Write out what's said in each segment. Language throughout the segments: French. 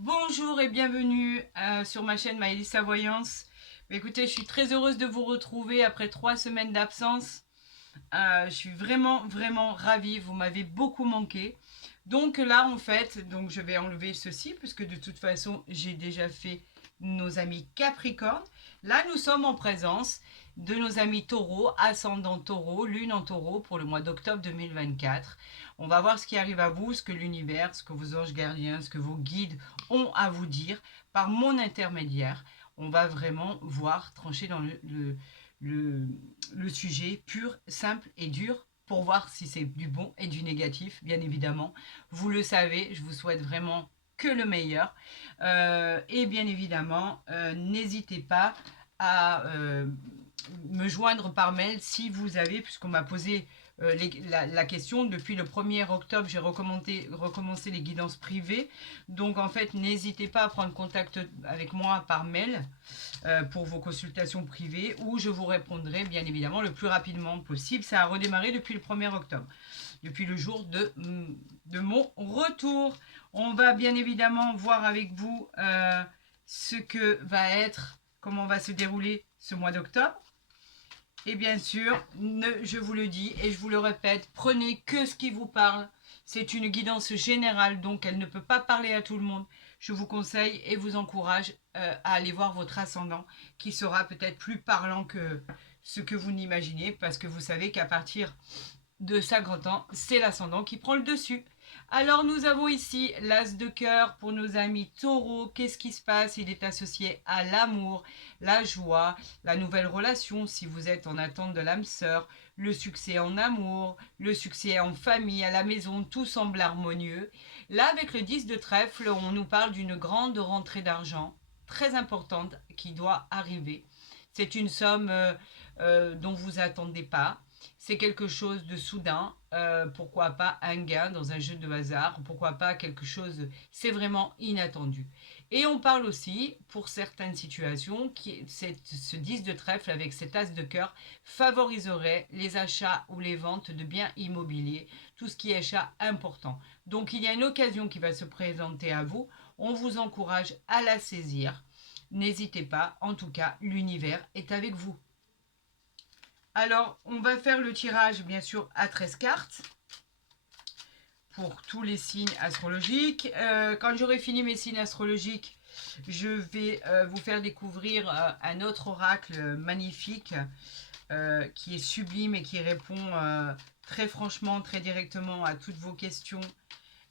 Bonjour et bienvenue sur ma chaîne Maëlissa Voyance. Écoutez, je suis très heureuse de vous retrouver après 3 semaines d'absence. Je suis vraiment ravie, vous m'avez beaucoup manqué. Donc là, en fait, je vais enlever ceci, puisque de toute façon, j'ai déjà fait nos amis Capricorne. Là, nous sommes en présence de nos amis Taureau, ascendant Taureau, lune en Taureau pour le mois d'octobre 2024. On va voir ce qui arrive à vous, ce que l'univers, ce que vos anges gardiens, ce que vos guides ont à vous dire par mon intermédiaire. On va vraiment voir, trancher dans le sujet pur, simple et dur pour voir si c'est du bon et du négatif, bien évidemment. Vous le savez, je vous souhaite vraiment que le meilleur. Et bien évidemment, n'hésitez pas à me joindre par mail si vous avez, puisqu'on m'a posé la question, depuis le 1er octobre, j'ai recommencé les guidances privées. Donc en fait, n'hésitez pas à prendre contact avec moi par mail pour vos consultations privées où je vous répondrai bien évidemment le plus rapidement possible. Ça a redémarré depuis le 1er octobre, depuis le jour de mon retour. On va bien évidemment voir avec vous ce que va être, comment va se dérouler ce mois d'octobre. Et bien sûr, je vous le dis et je vous le répète, prenez que ce qui vous parle. C'est une guidance générale, donc elle ne peut pas parler à tout le monde. Je vous conseille et vous encourage à aller voir votre ascendant, qui sera peut-être plus parlant que ce que vous n'imaginez, parce que vous savez qu'à partir de 50 ans, c'est l'ascendant qui prend le dessus. Alors nous avons ici l'as de cœur pour nos amis taureaux. Qu'est-ce qui se passe? Il est associé à l'amour, la joie, la nouvelle relation si vous êtes en attente de l'âme sœur, le succès en amour, le succès en famille, à la maison, tout semble harmonieux. Là, avec le 10 de trèfle, on nous parle d'une grande rentrée d'argent très importante qui doit arriver. C'est une somme dont vous attendez pas. C'est quelque chose de soudain, pourquoi pas un gain dans un jeu de hasard, pourquoi pas quelque chose, c'est vraiment inattendu. Et on parle aussi, pour certaines situations, ce 10 de trèfle avec cet as de cœur favoriserait les achats ou les ventes de biens immobiliers, tout ce qui est achat important. Donc il y a une occasion qui va se présenter à vous, on vous encourage à la saisir. N'hésitez pas, en tout cas, l'univers est avec vous. Alors, on va faire le tirage, bien sûr, à 13 cartes pour tous les signes astrologiques. Quand j'aurai fini mes signes astrologiques, je vais vous faire découvrir un autre oracle magnifique qui est sublime et qui répond très franchement, très directement à toutes vos questions.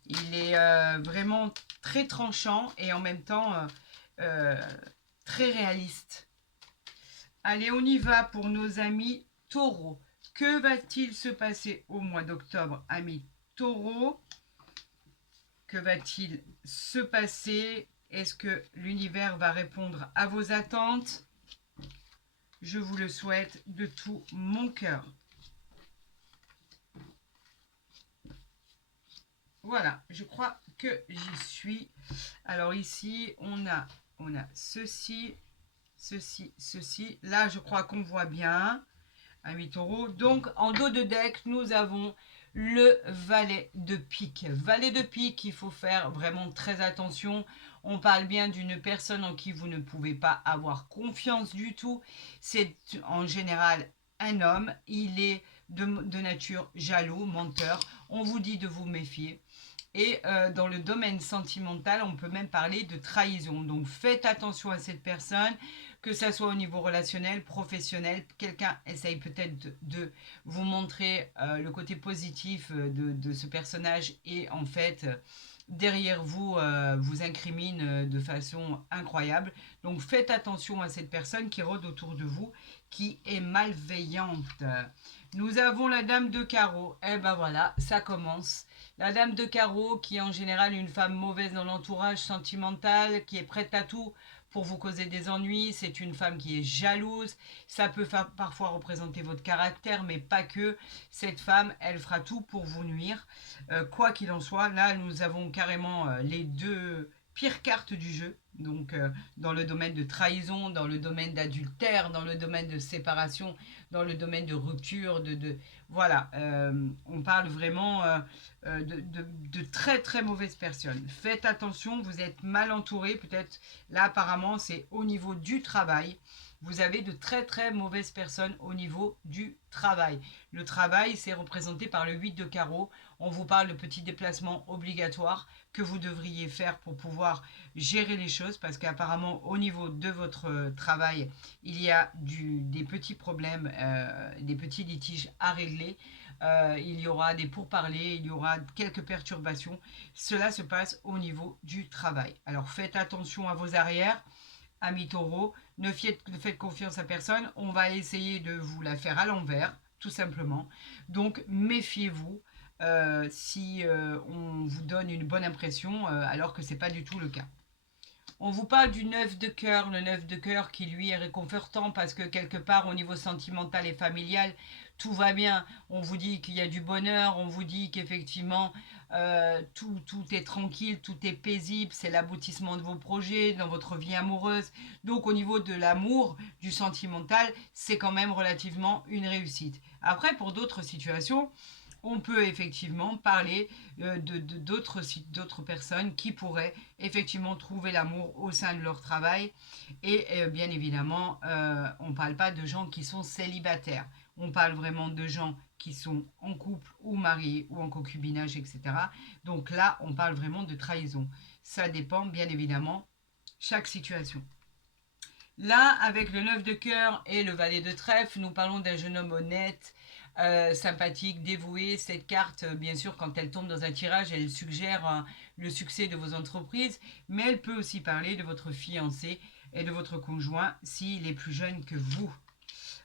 Il est vraiment très tranchant et en même temps très réaliste. Allez, on y va pour nos amis taureaux. Que va-t-il se passer au mois d'octobre, amis taureaux? Que va-t-il se passer? Est-ce que l'univers va répondre à vos attentes? Je vous le souhaite de tout mon cœur. Voilà, je crois que j'y suis. Alors ici, on a ceci, ceci, ceci. Là, je crois qu'on voit bien. Amis taureaux. Donc, en dos de deck, nous avons le valet de pique. Valet de pique, il faut faire vraiment très attention. On parle bien d'une personne en qui vous ne pouvez pas avoir confiance du tout. C'est en général un homme. Il est de nature jaloux, menteur. On vous dit de vous méfier. Et dans le domaine sentimental, on peut même parler de trahison. Donc faites attention à cette personne, que ça soit au niveau relationnel, professionnel. Quelqu'un essaye peut-être de vous montrer le côté positif de ce personnage et en fait, derrière vous, vous incrimine de façon incroyable. Donc faites attention à cette personne qui rôde autour de vous, qui est malveillante. Nous avons la dame de carreau. Eh ben voilà, ça commence. La dame de carreau, qui est en général une femme mauvaise dans l'entourage sentimental, qui est prête à tout pour vous causer des ennuis. C'est une femme qui est jalouse. Ça peut parfois représenter votre caractère, mais pas que. Cette femme, elle fera tout pour vous nuire. Quoi qu'il en soit, là, nous avons carrément les deux pires cartes du jeu. Donc, dans le domaine de trahison, dans le domaine d'adultère, dans le domaine de séparation, dans le domaine de rupture, voilà, on parle vraiment de très très mauvaises personnes. Faites attention, vous êtes mal entouré, peut-être là apparemment c'est au niveau du travail. Vous avez de très très mauvaises personnes au niveau du travail. Le travail, c'est représenté par le 8 de carreau. On vous parle de petits déplacements obligatoires que vous devriez faire pour pouvoir gérer les choses, parce qu'apparemment au niveau de votre travail, il y a des petits problèmes, des petits litiges à régler. Il y aura des pourparlers, il y aura quelques perturbations. Cela se passe au niveau du travail. Alors faites attention à vos arrières, amis taureaux. Ne faites confiance à personne. On va essayer de vous la faire à l'envers, tout simplement. Donc méfiez-vous si on vous donne une bonne impression alors que ce n'est pas du tout le cas. On vous parle du 9 de cœur, le 9 de cœur qui lui est réconfortant parce que quelque part au niveau sentimental et familial, tout va bien. On vous dit qu'il y a du bonheur, on vous dit qu'effectivement tout est tranquille, tout est paisible, c'est l'aboutissement de vos projets, dans votre vie amoureuse. Donc au niveau de l'amour, du sentimental, c'est quand même relativement une réussite. Après, pour d'autres situations, on peut effectivement parler d'autres personnes qui pourraient effectivement trouver l'amour au sein de leur travail. Et bien évidemment, on ne parle pas de gens qui sont célibataires. On parle vraiment de gens qui sont en couple ou mariés ou en concubinage, etc. Donc là, on parle vraiment de trahison. Ça dépend bien évidemment chaque situation. Là, avec le 9 de cœur et le valet de trèfle, nous parlons d'un jeune homme honnête, sympathique, dévoué. Cette carte, bien sûr, quand elle tombe dans un tirage, elle suggère le succès de vos entreprises, mais elle peut aussi parler de votre fiancé et de votre conjoint s'il est plus jeune que vous.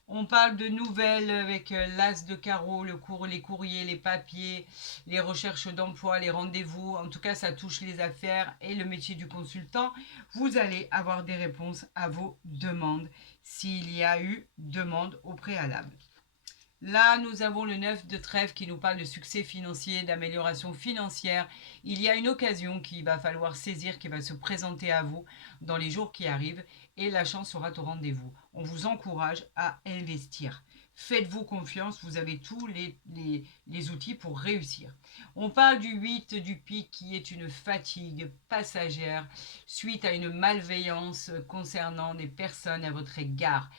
On parle de nouvelles avec l'as de carreau, les courriers, les papiers, les recherches d'emploi, les rendez-vous. En tout cas, ça touche les affaires et le métier du consultant. Vous allez avoir des réponses à vos demandes s'il y a eu demande au préalable. Là, nous avons le 9 de trèfle qui nous parle de succès financier, d'amélioration financière. Il y a une occasion qu'il va falloir saisir, qui va se présenter à vous dans les jours qui arrivent et la chance sera au rendez-vous. On vous encourage à investir. Faites-vous confiance, vous avez tous les outils pour réussir. On parle du 8 du pic qui est une fatigue passagère suite à une malveillance concernant des personnes à votre égard.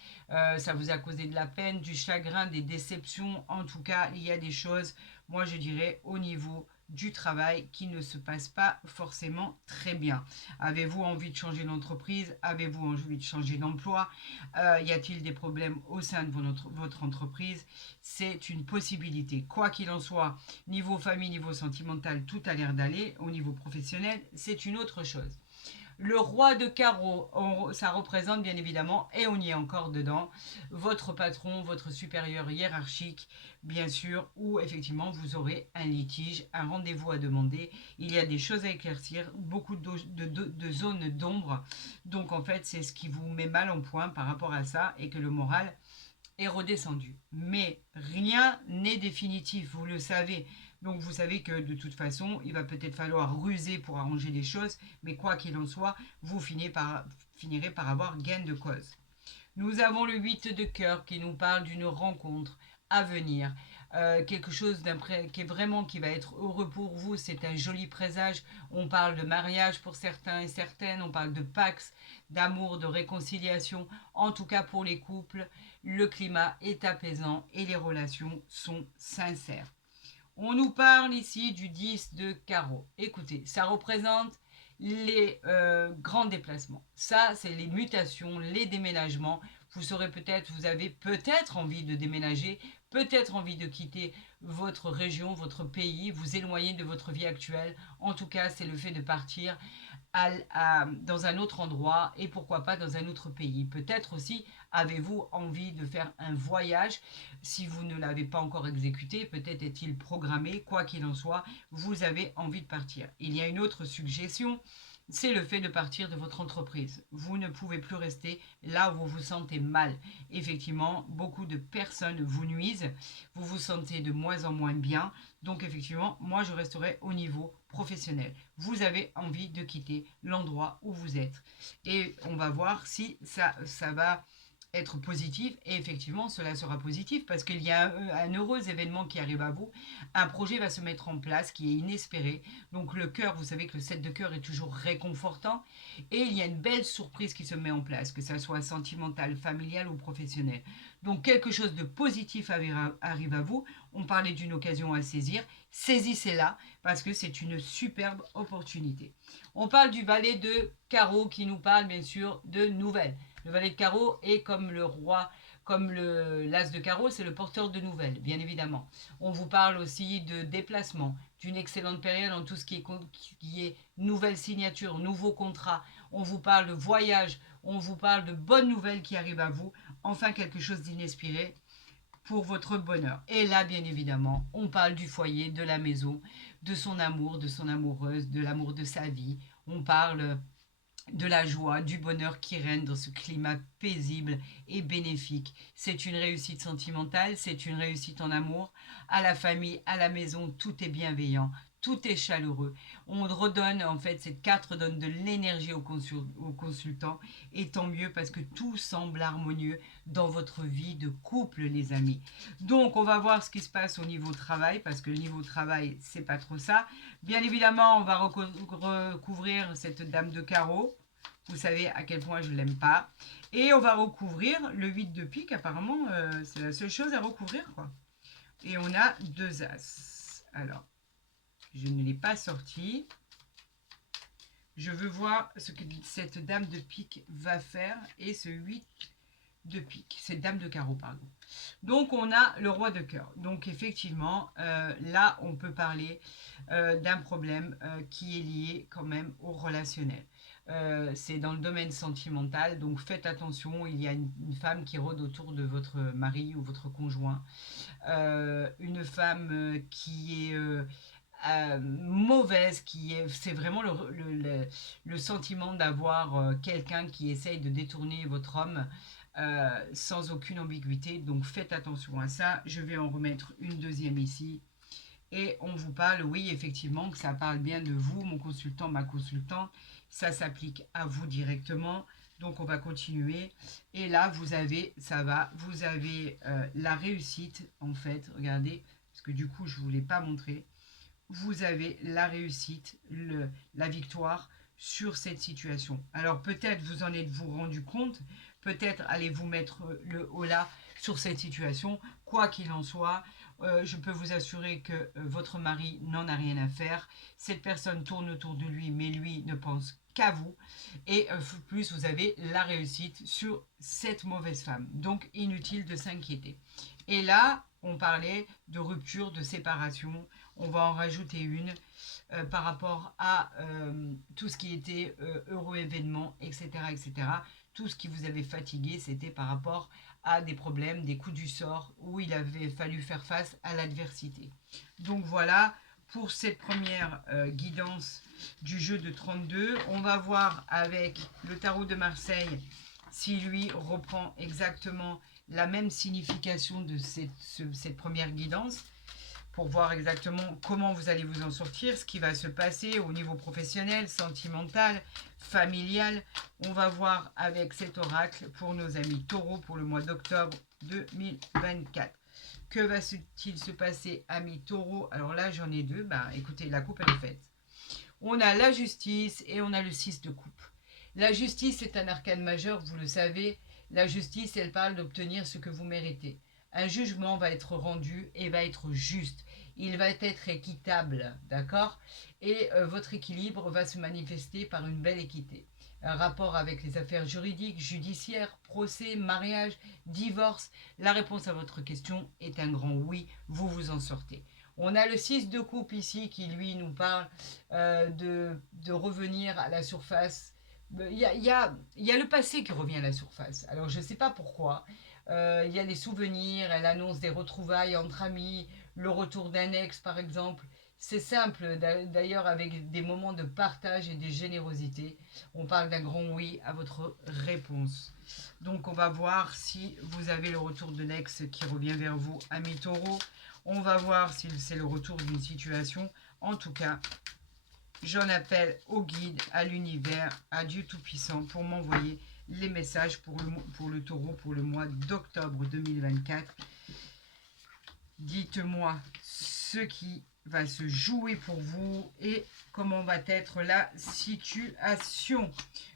Ça vous a causé de la peine, du chagrin, des déceptions. En tout cas, il y a des choses, moi je dirais, au niveau du travail qui ne se passe pas forcément très bien. Avez-vous envie de changer d'entreprise? Avez-vous envie de changer d'emploi? Y a-t-il des problèmes au sein de votre entreprise? C'est une possibilité. Quoi qu'il en soit, niveau famille, niveau sentimental, tout a l'air d'aller. Au niveau professionnel, c'est une autre chose. Le roi de carreau, ça représente bien évidemment, et on y est encore dedans, votre patron, votre supérieur hiérarchique, bien sûr, où effectivement vous aurez un litige, un rendez-vous à demander. Il y a des choses à éclaircir, beaucoup de zones d'ombre. Donc en fait, c'est ce qui vous met mal en point par rapport à ça et que le moral est redescendu. Mais rien n'est définitif, vous le savez. Donc vous savez que de toute façon, il va peut-être falloir ruser pour arranger les choses, mais quoi qu'il en soit, vous finirez par avoir gain de cause. Nous avons le 8 de cœur qui nous parle d'une rencontre à venir. Quelque chose qui va être heureux pour vous, c'est un joli présage. On parle de mariage pour certains et certaines, on parle de pax, d'amour, de réconciliation. En tout cas pour les couples, le climat est apaisant et les relations sont sincères. On nous parle ici du 10 de carreau. Écoutez, ça représente les grands déplacements. Ça, c'est les mutations, les déménagements. Vous avez peut-être envie de déménager, peut-être envie de quitter votre région, votre pays, vous éloigner de votre vie actuelle. En tout cas, c'est le fait de partir dans un autre endroit et pourquoi pas dans un autre pays. Peut-être aussi avez-vous envie de faire un voyage. Si vous ne l'avez pas encore exécuté, peut-être est-il programmé. Quoi qu'il en soit, vous avez envie de partir. Il y a une autre suggestion c'est le fait de partir de votre entreprise. Vous ne pouvez plus rester là où vous vous sentez mal. Effectivement, beaucoup de personnes vous nuisent, vous vous sentez de moins en moins bien. Donc effectivement, moi je resterai au niveau professionnel. Vous avez envie de quitter l'endroit où vous êtes. Et on va voir si ça va être positif, et effectivement cela sera positif parce qu'il y a un heureux événement qui arrive à vous, un projet va se mettre en place qui est inespéré, donc le cœur, vous savez que le 7 de cœur est toujours réconfortant, et il y a une belle surprise qui se met en place, que ça soit sentimental, familial ou professionnel. Donc quelque chose de positif arrive à vous, on parlait d'une occasion à saisir, saisissez-la parce que c'est une superbe opportunité. On parle du valet de carreau qui nous parle bien sûr de nouvelles. Le valet de carreau est comme le roi, comme l'as de carreau, c'est le porteur de nouvelles, bien évidemment. On vous parle aussi de déplacement, d'une excellente période en tout ce qui est nouvelle signature, nouveau contrat. On vous parle de voyage, on vous parle de bonnes nouvelles qui arrivent à vous. Enfin, quelque chose d'inespéré pour votre bonheur. Et là, bien évidemment, on parle du foyer, de la maison, de son amour, de son amoureuse, de l'amour de sa vie. On parle de la joie, du bonheur qui règne dans ce climat paisible et bénéfique. C'est une réussite sentimentale, c'est une réussite en amour. À la famille, à la maison, tout est bienveillant, tout est chaleureux. On redonne, en fait, cette carte redonne de l'énergie au consultant, et tant mieux parce que tout semble harmonieux dans votre vie de couple, les amis. Donc, on va voir ce qui se passe au niveau travail, parce que le niveau travail, c'est pas trop ça. Bien évidemment, on va recouvrir cette dame de carreau. Vous savez à quel point je ne l'aime pas. Et on va recouvrir le 8 de pique. Apparemment, c'est la seule chose à recouvrir, quoi. Et on a 2 as. Alors, je ne l'ai pas sorti. Je veux voir ce que cette dame de pique va faire. Et ce 8 de pique. Cette dame de carreau, pardon. Donc, on a le roi de cœur. Donc, effectivement, là, on peut parler d'un problème qui est lié quand même au relationnel. C'est dans le domaine sentimental, donc faites attention, il y a une femme qui rôde autour de votre mari ou votre conjoint, une femme qui est mauvaise, c'est vraiment le sentiment d'avoir quelqu'un qui essaye de détourner votre homme sans aucune ambiguïté, donc faites attention à ça. Je vais en remettre une deuxième ici. Et on vous parle, oui, effectivement, que ça parle bien de vous, mon consultant, ma consultante. Ça s'applique à vous directement. Donc, on va continuer. Et là, vous avez, vous avez la réussite, en fait. Regardez, parce que du coup, je ne vous l'ai pas montré. Vous avez la réussite, la victoire sur cette situation. Alors, peut-être vous en êtes-vous rendu compte. Peut-être allez-vous mettre le holà sur cette situation. Quoi qu'il en soit, je peux vous assurer que votre mari n'en a rien à faire. Cette personne tourne autour de lui, mais lui ne pense qu'à vous. Et plus, vous avez la réussite sur cette mauvaise femme. Donc, inutile de s'inquiéter. Et là, on parlait de rupture, de séparation. On va en rajouter une par rapport à tout ce qui était heureux événement, etc., etc. Tout ce qui vous avait fatigué, c'était par rapport à des problèmes, des coups du sort, où il avait fallu faire face à l'adversité. Donc voilà, pour cette première guidance du jeu de 32, on va voir avec le tarot de Marseille si lui reprend exactement la même signification de cette première guidance, pour voir exactement comment vous allez vous en sortir, ce qui va se passer au niveau professionnel, sentimental, familial. On va voir avec cet oracle pour nos amis taureaux pour le mois d'octobre 2024. Que va-t-il se passer, amis taureaux? Alors là, j'en ai deux. Bah, écoutez, la coupe, elle est faite. On a la justice et on a le 6 de coupe. La justice est un arcane majeur, vous le savez. La justice, elle parle d'obtenir ce que vous méritez. Un jugement va être rendu et va être juste. Il va être équitable, d'accord? Et votre équilibre va se manifester par une belle équité. Un rapport avec les affaires juridiques, judiciaires, procès, mariage, divorce. La réponse à votre question est un grand oui, vous vous en sortez. On a le 6 de coupe ici qui, lui, nous parle de revenir à la surface. Il y a le passé qui revient à la surface. Alors, je ne sais pas pourquoi. Il y a des souvenirs, elle annonce des retrouvailles entre amis, le retour d'un ex, par exemple. C'est simple, d'ailleurs avec des moments de partage et de générosité. On parle d'un grand oui à votre réponse. Donc on va voir si vous avez le retour de l'ex qui revient vers vous, ami taureau. On va voir si c'est le retour d'une situation. En tout cas, j'en appelle au guide, à l'univers, à Dieu Tout-Puissant pour m'envoyer les messages pour le taureau pour le mois d'octobre 2024. Dites-moi ce qui va se jouer pour vous et comment va être la situation.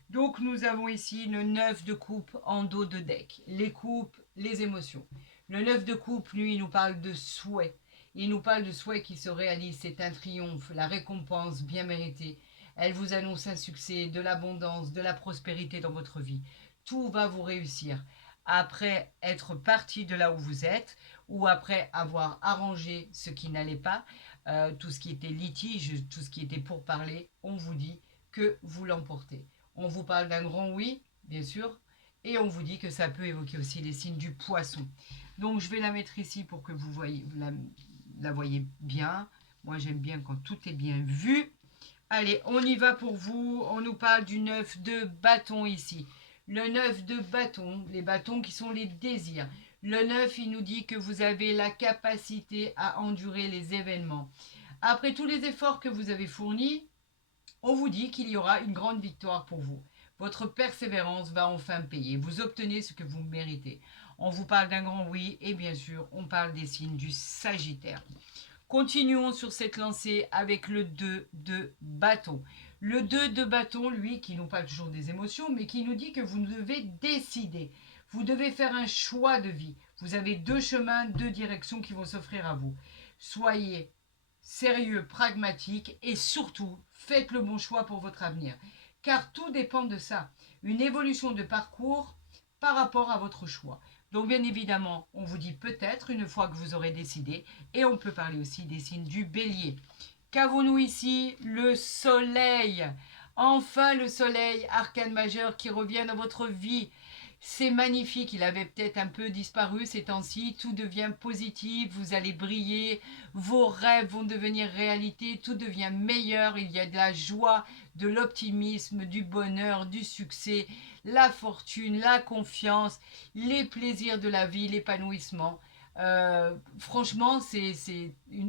Donc nous avons ici le 9 de coupe en dos de deck. Les coupes, les émotions. Le 9 de coupe, lui, il nous parle de souhait. Il nous parle de souhait qui se réalise. C'est un triomphe, la récompense bien méritée. Elle vous annonce un succès, de l'abondance, de la prospérité dans votre vie. Tout va vous réussir. Après être parti de là où vous êtes, ou après avoir arrangé ce qui n'allait pas, tout ce qui était litige, tout ce qui était pourparler, on vous dit que vous l'emportez. On vous parle d'un grand oui, bien sûr, et on vous dit que ça peut évoquer aussi les signes du poisson. Donc je vais la mettre ici pour que vous voyez, la voyez bien. Moi j'aime bien quand tout est bien vu. Allez, on y va pour vous. On nous parle du 9 de bâton ici. Le 9 de bâton, les bâtons qui sont les désirs. Le 9, il nous dit que vous avez la capacité à endurer les événements. Après tous les efforts que vous avez fournis, on vous dit qu'il y aura une grande victoire pour vous. Votre persévérance va enfin payer. Vous obtenez ce que vous méritez. On vous parle d'un grand oui et bien sûr, on parle des signes du Sagittaire. Continuons sur cette lancée avec le 2 de bâton. Le 2 de bâton, lui, qui nous parle toujours des émotions, mais qui nous dit que vous devez décider. Vous devez faire un choix de vie. Vous avez deux chemins, deux directions qui vont s'offrir à vous. Soyez sérieux, pragmatique et surtout, faites le bon choix pour votre avenir. Car tout dépend de ça. Une évolution de parcours par rapport à votre choix. Donc bien évidemment, on vous dit peut-être une fois que vous aurez décidé et on peut parler aussi des signes du bélier. Qu'avons-nous ici? Le soleil. Enfin le soleil, arcane majeur qui revient dans votre vie. C'est magnifique, il avait peut-être un peu disparu ces temps-ci, tout devient positif, vous allez briller, vos rêves vont devenir réalité, tout devient meilleur, il y a de la joie, de l'optimisme, du bonheur, du succès, la fortune, la confiance, les plaisirs de la vie, l'épanouissement. Franchement,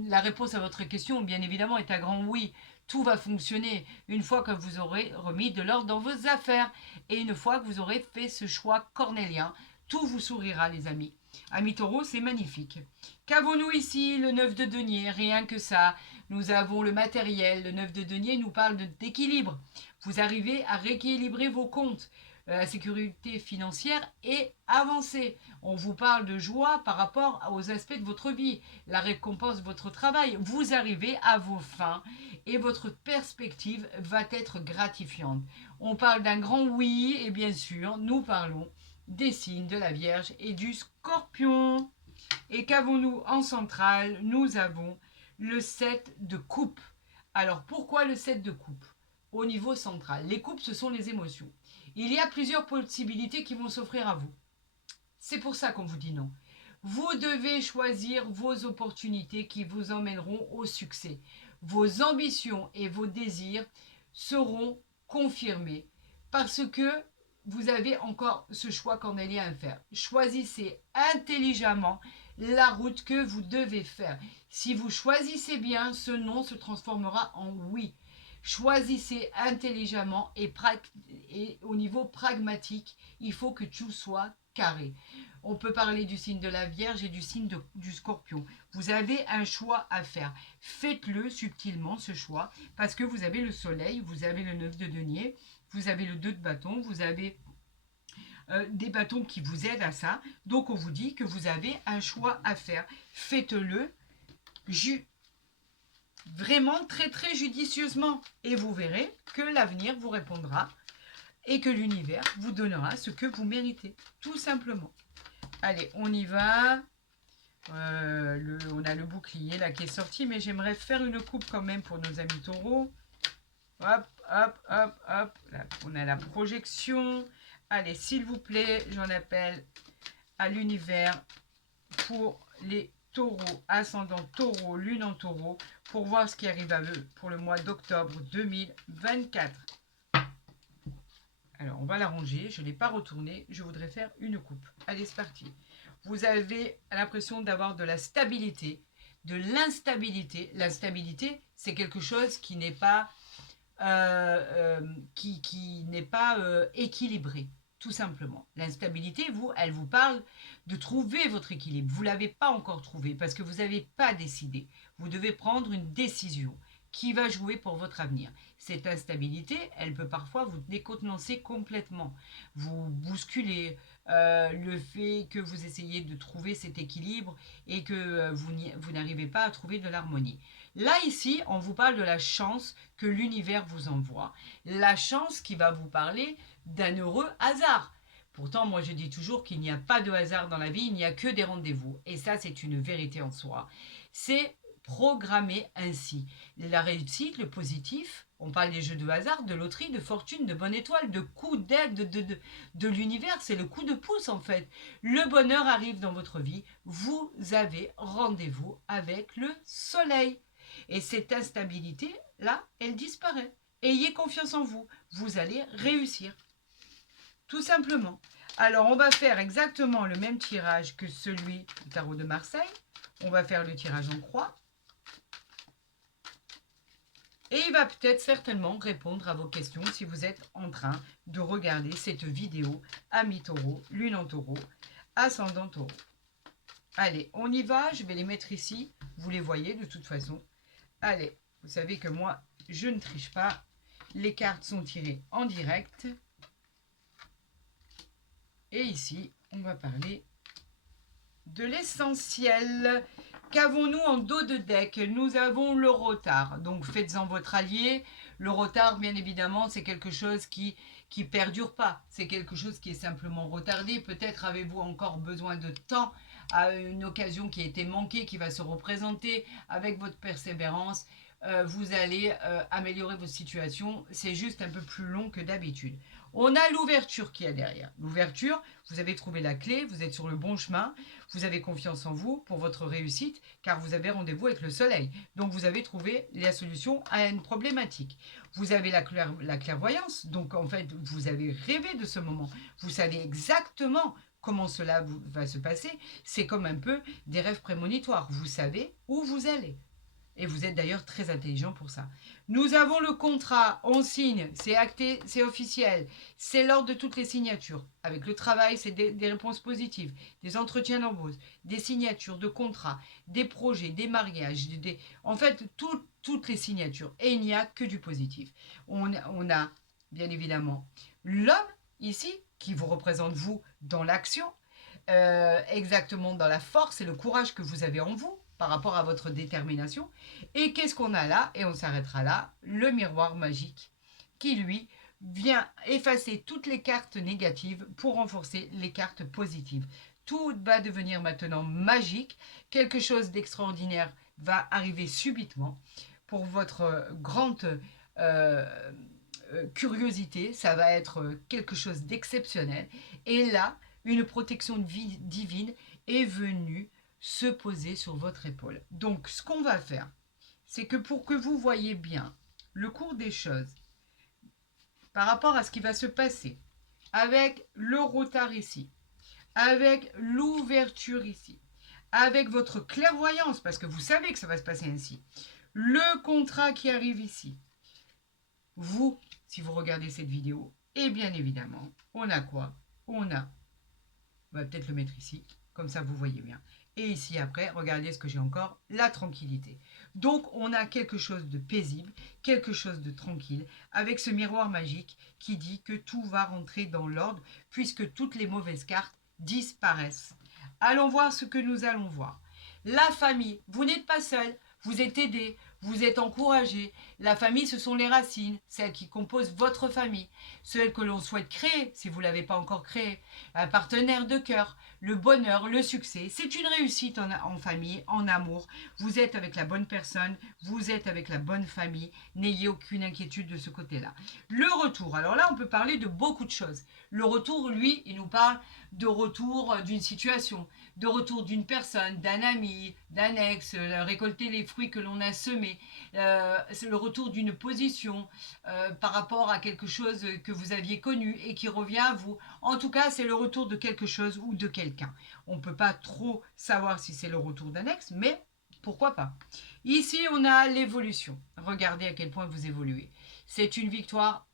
la réponse à votre question, bien évidemment, est un grand oui. Tout va fonctionner une fois que vous aurez remis de l'ordre dans vos affaires. Et une fois que vous aurez fait ce choix cornélien, tout vous sourira, les amis. Amis taureau, c'est magnifique. Qu'avons-nous ici? Le 9 de denier, rien que ça. Nous avons le matériel. Le 9 de denier nous parle d'équilibre. Vous arrivez à rééquilibrer vos comptes. La sécurité financière est avancée. On vous parle de joie par rapport aux aspects de votre vie, la récompense de votre travail. Vous arrivez à vos fins et votre perspective va être gratifiante. On parle d'un grand oui et bien sûr, nous parlons des signes de la Vierge et du Scorpion. Et qu'avons-nous en centrale? Nous avons le 7 de coupe. Alors pourquoi le 7 de coupe? Au niveau central, les coupes, ce sont les émotions. Il y a plusieurs possibilités qui vont s'offrir à vous. C'est pour ça qu'on vous dit non. Vous devez choisir vos opportunités qui vous emmèneront au succès. Vos ambitions et vos désirs seront confirmés parce que vous avez encore ce choix cornélien à faire. Choisissez intelligemment la route que vous devez faire. Si vous choisissez bien, ce non se transformera en oui. Choisissez intelligemment et au niveau pragmatique, il faut que tout soit carré. On peut parler du signe de la Vierge et du signe du Scorpion. Vous avez un choix à faire. Faites-le subtilement, ce choix, parce que vous avez le soleil, vous avez le 9 de denier, vous avez le 2 de bâton, vous avez des bâtons qui vous aident à ça. Donc on vous dit que vous avez un choix à faire. Faites-le vraiment très très judicieusement et vous verrez que l'avenir vous répondra et que l'univers vous donnera ce que vous méritez, tout simplement. Allez, on y va. On a le bouclier là qui est sorti, mais j'aimerais faire une coupe quand même pour nos amis taureaux. Hop, hop, hop, hop. Là, on a la projection. Allez, s'il vous plaît, j'en appelle à l'univers pour les taureau, ascendant taureau, lune en taureau, pour voir ce qui arrive à eux pour le mois d'octobre 2024. Alors, on va la ranger. Je ne l'ai pas retournée. Je voudrais faire une coupe. Allez, c'est parti. Vous avez l'impression d'avoir de la stabilité, de l'instabilité. L'instabilité, c'est quelque chose qui n'est pas, équilibré, tout simplement. L'instabilité, elle vous parle de trouver votre équilibre. Vous ne l'avez pas encore trouvé parce que vous n'avez pas décidé. Vous devez prendre une décision qui va jouer pour votre avenir. Cette instabilité, elle peut parfois vous décontenancer complètement, vous bousculer, le fait que vous essayez de trouver cet équilibre et que vous n'arrivez pas à trouver de l'harmonie. Là, ici, on vous parle de la chance que l'univers vous envoie. La chance qui va vous parler d'un heureux hasard. Pourtant, moi, je dis toujours qu'il n'y a pas de hasard dans la vie, il n'y a que des rendez-vous. Et ça, c'est une vérité en soi. C'est programmé ainsi. La réussite, le positif, on parle des jeux de hasard, de loterie, de fortune, de bonne étoile, de coup d'aide de l'univers, c'est le coup de pouce en fait. Le bonheur arrive dans votre vie, vous avez rendez-vous avec le soleil. Et cette instabilité, là, elle disparaît. Ayez confiance en vous, vous allez réussir. Tout simplement. Alors, on va faire exactement le même tirage que celui du tarot de Marseille. On va faire le tirage en croix. Et il va peut-être certainement répondre à vos questions si vous êtes en train de regarder cette vidéo, Amis taureau, lune en taureau, ascendant taureau. Allez, on y va, je vais les mettre ici, vous les voyez de toute façon. Allez, vous savez que moi, je ne triche pas, les cartes sont tirées en direct. Et ici, on va parler de l'essentiel. Qu'avons-nous en dos de deck? Nous avons le retard. Donc faites-en votre allié. Le retard, bien évidemment, c'est quelque chose qui perdure pas. C'est quelque chose qui est simplement retardé. Peut-être avez-vous encore besoin de temps à une occasion qui a été manquée, qui va se représenter avec votre persévérance. Vous allez améliorer votre situation. C'est juste un peu plus long que d'habitude. On a l'ouverture qui est derrière. L'ouverture, vous avez trouvé la clé, vous êtes sur le bon chemin, vous avez confiance en vous pour votre réussite, car vous avez rendez-vous avec le soleil. Donc vous avez trouvé la solution à une problématique. Vous avez la clairvoyance, donc en fait, vous avez rêvé de ce moment. Vous savez exactement comment cela va se passer. C'est comme un peu des rêves prémonitoires. Vous savez où vous allez. Et vous êtes d'ailleurs très intelligent pour ça. Nous avons le contrat, on signe, c'est acté, c'est officiel. C'est l'ordre de toutes les signatures. Avec le travail, c'est des réponses positives, des entretiens d'embauche, des signatures de contrats, des projets, des mariages, en fait, toutes les signatures. Et il n'y a que du positif. On a, bien évidemment, l'homme, ici, qui vous représente, vous, dans l'action, exactement dans la force et le courage que vous avez en vous, par rapport à votre détermination. Et qu'est-ce qu'on a là? Et on s'arrêtera là. Le miroir magique qui, lui, vient effacer toutes les cartes négatives pour renforcer les cartes positives. Tout va devenir maintenant magique. Quelque chose d'extraordinaire va arriver subitement. Pour votre grande curiosité, ça va être quelque chose d'exceptionnel. Et là, une protection divine est venue se poser sur votre épaule. Donc, ce qu'on va faire, c'est que pour que vous voyez bien le cours des choses par rapport à ce qui va se passer avec le retard ici, avec l'ouverture ici, avec votre clairvoyance, parce que vous savez que ça va se passer ainsi, le contrat qui arrive ici, vous, si vous regardez cette vidéo, et bien évidemment, on a quoi? On a, on va peut-être le mettre ici, comme ça vous voyez bien. Et ici, après, regardez ce que j'ai encore, la tranquillité. Donc, on a quelque chose de paisible, quelque chose de tranquille, avec ce miroir magique qui dit que tout va rentrer dans l'ordre, puisque toutes les mauvaises cartes disparaissent. Allons voir ce que nous allons voir. La famille, vous n'êtes pas seul, vous êtes aidé, vous êtes encouragé. La famille, ce sont les racines, celles qui composent votre famille, celles que l'on souhaite créer, si vous ne l'avez pas encore créé, un partenaire de cœur, le bonheur, le succès. C'est une réussite en famille, en amour. Vous êtes avec la bonne personne, vous êtes avec la bonne famille. N'ayez aucune inquiétude de ce côté-là. Le retour, alors là, on peut parler de beaucoup de choses. Le retour, lui, il nous parle de retour d'une situation, de retour d'une personne, d'un ami, d'un ex, récolter les fruits que l'on a semés, c'est le retour d'une position par rapport à quelque chose que vous aviez connu et qui revient à vous. En tout cas, c'est le retour de quelque chose ou de quelqu'un. On ne peut pas trop savoir si c'est le retour d'un ex, mais pourquoi pas. Ici, on a l'évolution. Regardez à quel point vous évoluez. C'est une victoire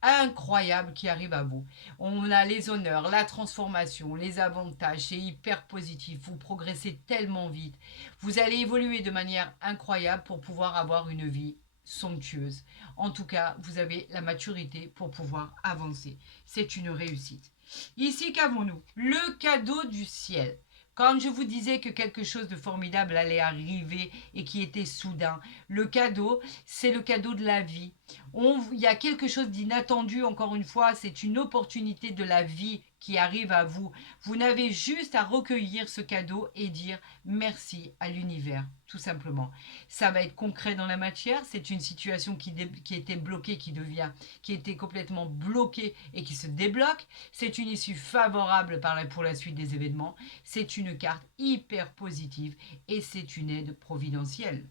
incroyable qui arrive à vous. On a les honneurs, la transformation, les avantages, c'est hyper positif. Vous progressez tellement vite. Vous allez évoluer de manière incroyable pour pouvoir avoir une vie somptueuse. En tout cas, vous avez la maturité pour pouvoir avancer. C'est une réussite. Ici, qu'avons-nous? Le cadeau du ciel. Quand je vous disais que quelque chose de formidable allait arriver et qui était soudain, le cadeau, c'est le cadeau de la vie. Il y a quelque chose d'inattendu, encore une fois, c'est une opportunité de la vie qui arrive à vous. Vous n'avez juste à recueillir ce cadeau et dire merci à l'univers, tout simplement. Ça va être concret dans la matière, c'est une situation qui était bloquée, qui était complètement bloquée et qui se débloque. C'est une issue favorable pour la suite des événements. C'est une carte hyper positive et c'est une aide providentielle.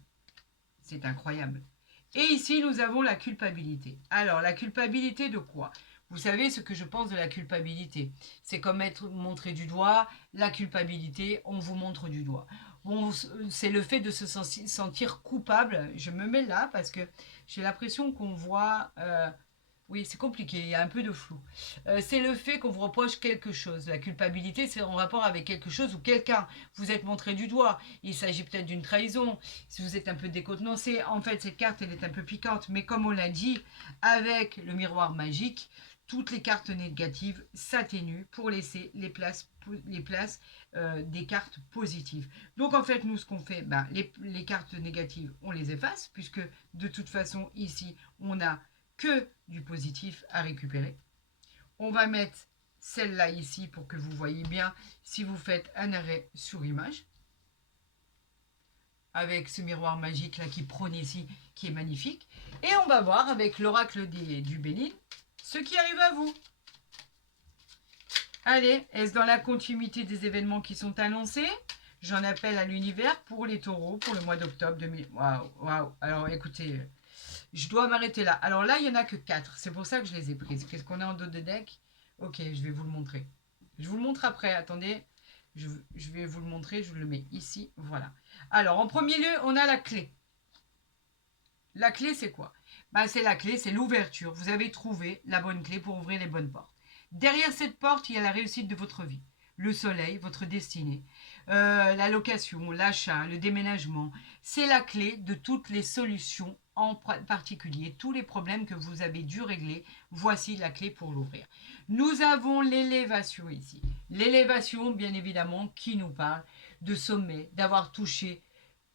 C'est incroyable. Et ici, nous avons la culpabilité. Alors, la culpabilité de quoi? Vous savez ce que je pense de la culpabilité. C'est comme être montré du doigt. La culpabilité, on vous montre du doigt. Bon, c'est le fait de se sentir coupable. Je me mets là parce que j'ai l'impression qu'on voit... oui, c'est compliqué, il y a un peu de flou. C'est le fait qu'on vous reproche quelque chose. La culpabilité, c'est en rapport avec quelque chose ou quelqu'un. Vous êtes montré du doigt. Il s'agit peut-être d'une trahison. Si vous êtes un peu décontenancé, en fait, cette carte, elle est un peu piquante. Mais comme on l'a dit, avec le miroir magique, toutes les cartes négatives s'atténuent pour laisser les places des cartes positives. Donc, en fait, nous, ce qu'on fait, les cartes négatives, on les efface, puisque de toute façon, ici, on a que du positif à récupérer. On va mettre celle-là ici pour que vous voyez bien si vous faites un arrêt sur image. Avec ce miroir magique là qui prône ici, qui est magnifique. Et on va voir avec l'oracle du Bénin ce qui arrive à vous. Allez, est-ce dans la continuité des événements qui sont annoncés? J'en appelle à l'univers pour les taureaux pour le mois d'octobre 2000. Waouh, waouh. Alors écoutez, je dois m'arrêter là. Alors là, il n'y en a que 4. C'est pour ça que je les ai prises. Qu'est-ce qu'on a en dos de deck? Ok, je vais vous le montrer. Je vous le montre après. Attendez. Je vais vous le montrer. Je le mets ici. Voilà. Alors, en premier lieu, on a la clé. La clé, c'est quoi? C'est la clé, c'est l'ouverture. Vous avez trouvé la bonne clé pour ouvrir les bonnes portes. Derrière cette porte, il y a la réussite de votre vie. Le soleil, votre destinée, la location, l'achat, le déménagement. C'est la clé de toutes les solutions, en particulier tous les problèmes que vous avez dû régler. Voici la clé pour l'ouvrir. Nous avons l'élévation ici. L'élévation, bien évidemment, qui nous parle de sommet, d'avoir touché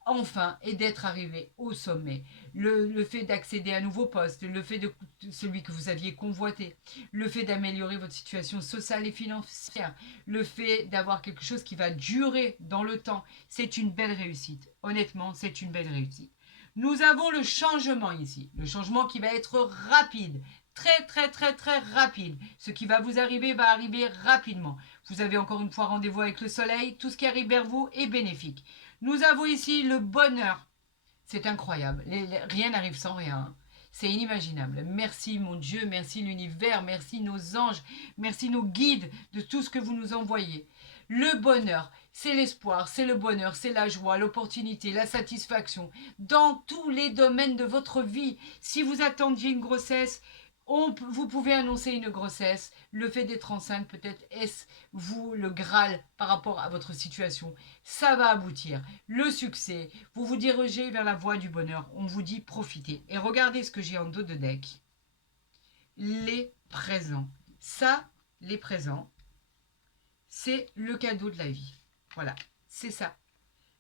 enfin et d'être arrivé au sommet. Le fait d'accéder à un nouveau poste, le fait de celui que vous aviez convoité, le fait d'améliorer votre situation sociale et financière, le fait d'avoir quelque chose qui va durer dans le temps, c'est une belle réussite. Honnêtement, c'est une belle réussite. Nous avons le changement ici, le changement qui va être rapide, très très très très rapide. Ce qui va vous arriver va arriver rapidement. Vous avez encore une fois rendez-vous avec le soleil, tout ce qui arrive vers vous est bénéfique. Nous avons ici le bonheur. C'est incroyable. Rien n'arrive sans rien. C'est inimaginable. Merci mon Dieu, merci l'univers, merci nos anges, merci nos guides de tout ce que vous nous envoyez. Le bonheur, c'est l'espoir, c'est le bonheur, c'est la joie, l'opportunité, la satisfaction dans tous les domaines de votre vie. Si vous attendiez une grossesse, vous pouvez annoncer une grossesse. Le fait d'être enceinte, peut-être est-ce vous le Graal par rapport à votre situation. Ça va aboutir. Le succès, vous vous dirigez vers la voie du bonheur. On vous dit profitez. Et regardez ce que j'ai en dos de deck. Les présents. Ça, les présents, c'est le cadeau de la vie. Voilà, c'est ça.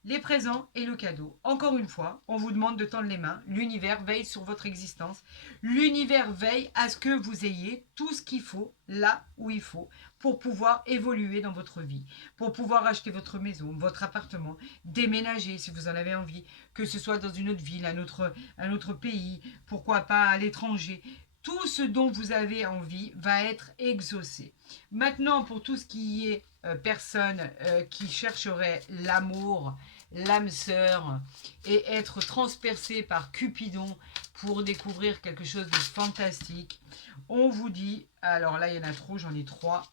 les présents et le cadeau. Encore une fois, on vous demande de tendre les mains. L'univers veille sur votre existence. L'univers veille à ce que vous ayez tout ce qu'il faut, là où il faut, pour pouvoir évoluer dans votre vie, pour pouvoir acheter votre maison, votre appartement, déménager si vous en avez envie, que ce soit dans une autre ville, un autre pays, pourquoi pas à l'étranger. Tout ce dont vous avez envie va être exaucé. Maintenant, pour tout ce qui est personne qui chercherait l'amour, l'âme sœur et être transpercé par Cupidon pour découvrir quelque chose de fantastique, on vous dit, alors là il y en a trop, j'en ai trois,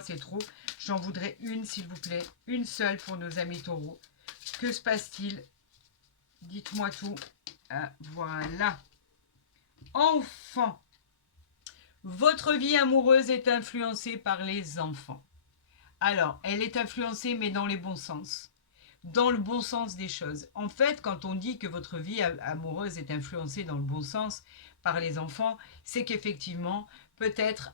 c'est trop, j'en voudrais une s'il vous plaît, une seule pour nos amis taureaux. Que se passe-t-il? Dites-moi tout. Ah, voilà. Enfant. Votre vie amoureuse est influencée par les enfants. Alors, elle est influencée, mais dans les bons sens. Dans le bon sens des choses. En fait, quand on dit que votre vie amoureuse est influencée dans le bon sens par les enfants, c'est qu'effectivement, peut-être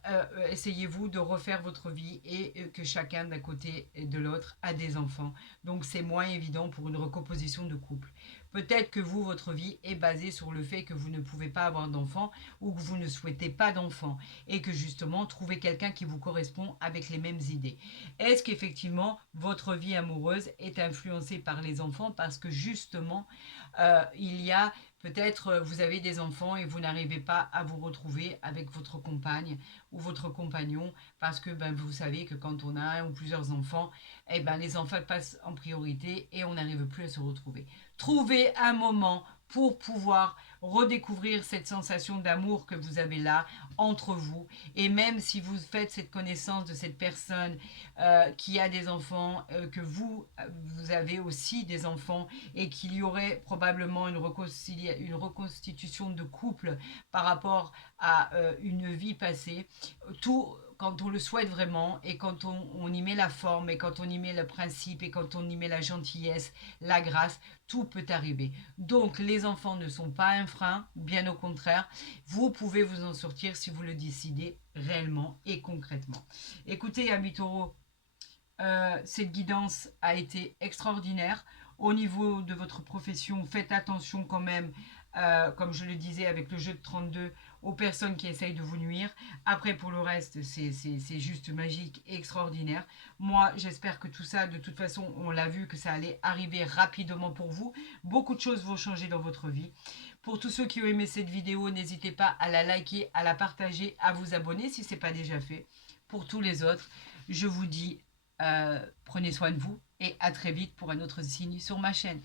essayez-vous de refaire votre vie et que chacun d'un côté et de l'autre a des enfants. Donc c'est moins évident pour une recomposition de couple. Peut-être que vous, votre vie est basée sur le fait que vous ne pouvez pas avoir d'enfants ou que vous ne souhaitez pas d'enfants et que justement, trouvez quelqu'un qui vous correspond avec les mêmes idées. Est-ce qu'effectivement, votre vie amoureuse est influencée par les enfants parce que justement, il y a peut-être vous avez des enfants et vous n'arrivez pas à vous retrouver avec votre compagne ou votre compagnon parce que vous savez que quand on a un ou plusieurs enfants, les enfants passent en priorité et on n'arrive plus à se retrouver. Trouvez un moment pour pouvoir redécouvrir cette sensation d'amour que vous avez là entre vous. Et même si vous faites cette connaissance de cette personne qui a des enfants, que vous avez aussi des enfants et qu'il y aurait probablement une reconstitution de couple par rapport à une vie passée, tout quand on le souhaite vraiment et quand on y met la forme et quand on y met le principe et quand on y met la gentillesse, la grâce, tout peut arriver. Donc les enfants ne sont pas un frein, bien au contraire, vous pouvez vous en sortir si vous le décidez réellement et concrètement. Écoutez, amis taureaux, cette guidance a été extraordinaire. Au niveau de votre profession, faites attention quand même, comme je le disais avec le jeu de 32, aux personnes qui essayent de vous nuire. Après, pour le reste, c'est juste magique et extraordinaire. Moi, j'espère que tout ça, de toute façon, on l'a vu, que ça allait arriver rapidement pour vous. Beaucoup de choses vont changer dans votre vie. Pour tous ceux qui ont aimé cette vidéo, n'hésitez pas à la liker, à la partager, à vous abonner si ce n'est pas déjà fait. Pour tous les autres, je vous dis prenez soin de vous et à très vite pour un autre signe sur ma chaîne.